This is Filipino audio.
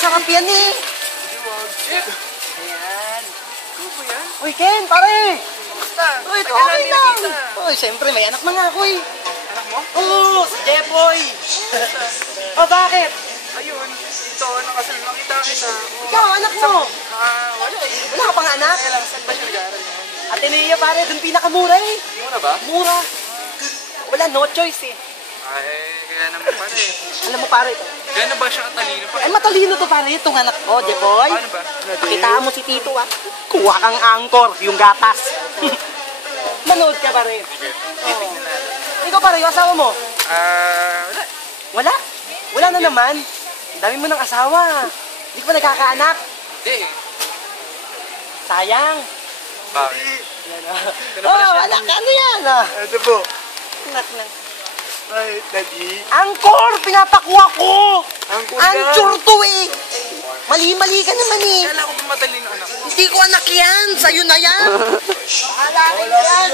masarap yan eh. Ayan. Kubo yan? Uy, Ken, pare! Basta. Uy, okay lang. Uy, siyempre, may anak na nga ako eh. Anak mo? Oo, si Jeffoy. O, bakit? Ayun. Ito, nakasal. Nakita kita. Ikaw, anak mo. Wala eh. Wala ka pang anak? Kaya lang, saan ba siya nag-aaral ngayon? Ateneo, pare, dun pinakamura eh. Muna ba? Mura. Wala, no choice eh. Ay, kaya naman pare. Alam mo, pare, ito. Gano'n ba siya katalino pa? Ay, matalino to, pare, itong anak ko, Jeffoy. Paano ba? Kitaan mo si Tito, ah. Kuha kang angkor, yung gatas. Manood ka, pare. Oo. Ikaw, pare, yung asawa mo? Wala. Wala? Wala na naman. Dami mo ng asawa. Hindi ka pa nagkakaanak. Hindi. Sayang. Bakit? Yan, oh, wala ka. Ano yan, ah? Ito po. Anak lang. Ay, Daddy. Angkor! Pinapakuha ko! Angkor Angkor to eh! Mali-mali ka naman eh! Kala ko ba matalino anak mo? Hindi ko anak yan! Sa'yo na yan! Bahala ka yan!